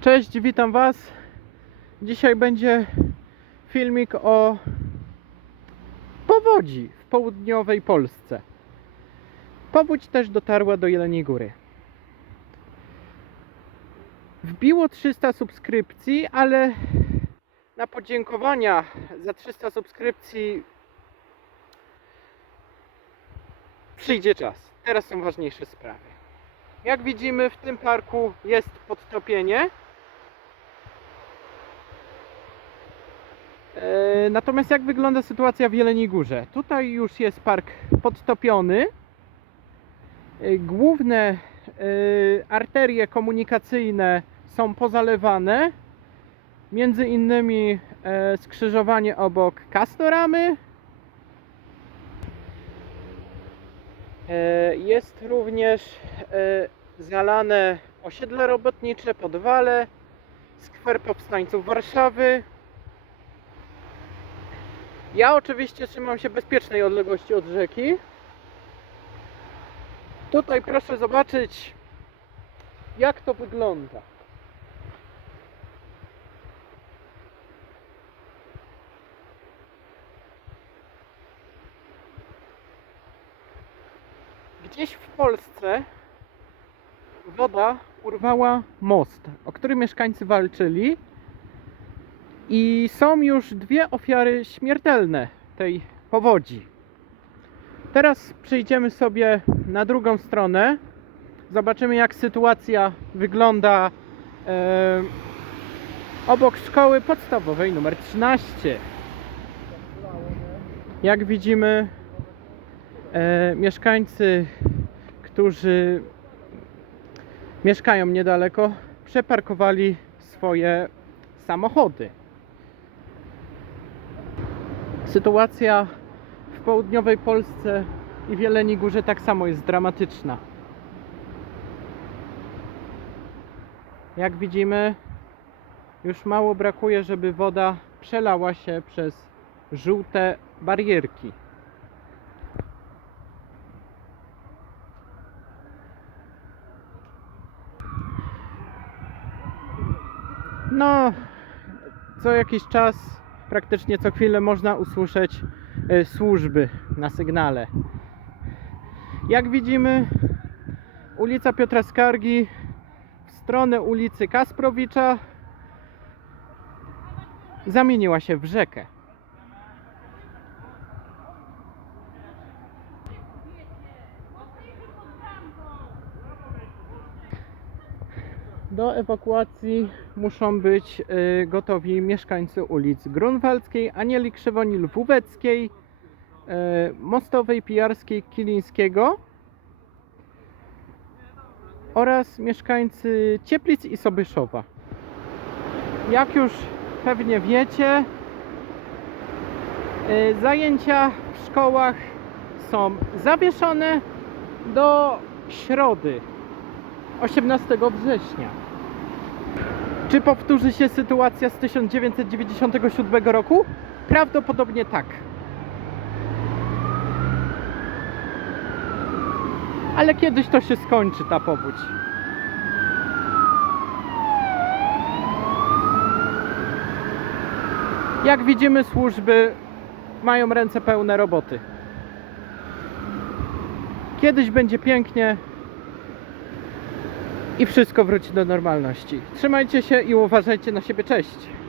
Cześć, witam Was. Dzisiaj będzie filmik o powodzi w południowej Polsce. Powódź też dotarła do Jeleniej Góry. Wbiło 300 subskrypcji, ale na podziękowania za 300 subskrypcji przyjdzie czas. Teraz są ważniejsze sprawy. Jak widzimy, w tym parku jest podtopienie. Natomiast jak wygląda sytuacja w Jeleniej Górze? Tutaj już jest park podtopiony. E, Główne e, arterie komunikacyjne są pozalewane. Między innymi e, skrzyżowanie obok Castoramy. E, Jest również e, zalane osiedle robotnicze, podwale, skwer powstańców Warszawy. Ja oczywiście trzymam się bezpiecznej odległości od rzeki. Tutaj proszę zobaczyć, jak to wygląda. Gdzieś w Polsce woda urwała most, o który mieszkańcy walczyli. I są już dwie ofiary śmiertelne tej powodzi. Teraz przejdziemy sobie na drugą stronę. Zobaczymy, jak sytuacja wygląda e, obok szkoły podstawowej numer 13. Jak widzimy, e, mieszkańcy, którzy mieszkają niedaleko, przeparkowali swoje samochody. Sytuacja w południowej Polsce i w Jeleniej Górze tak samo jest dramatyczna. Jak widzimy, już mało brakuje, żeby woda przelała się przez żółte barierki. No, co jakiś czas, praktycznie co chwilę można usłyszeć e, służby na sygnale. Jak widzimy, ulica Piotra Skargi w stronę ulicy Kasprowicza zamieniła się w rzekę. Do ewakuacji muszą być y, gotowi mieszkańcy ulic Grunwaldzkiej, Anieli Krzywoni Lwóweckiej, y, Mostowej, Pijarskiej, Kilińskiego oraz mieszkańcy Cieplic i Sobyszowa. Jak już pewnie wiecie, y, zajęcia w szkołach są zawieszone do środy 18 września. Czy powtórzy się sytuacja z 1997 roku? Prawdopodobnie tak. Ale kiedyś to się skończy ta powódź. Jak widzimy, służby mają ręce pełne roboty. Kiedyś będzie pięknie, i wszystko wróci do normalności. Trzymajcie się i uważajcie na siebie. Cześć!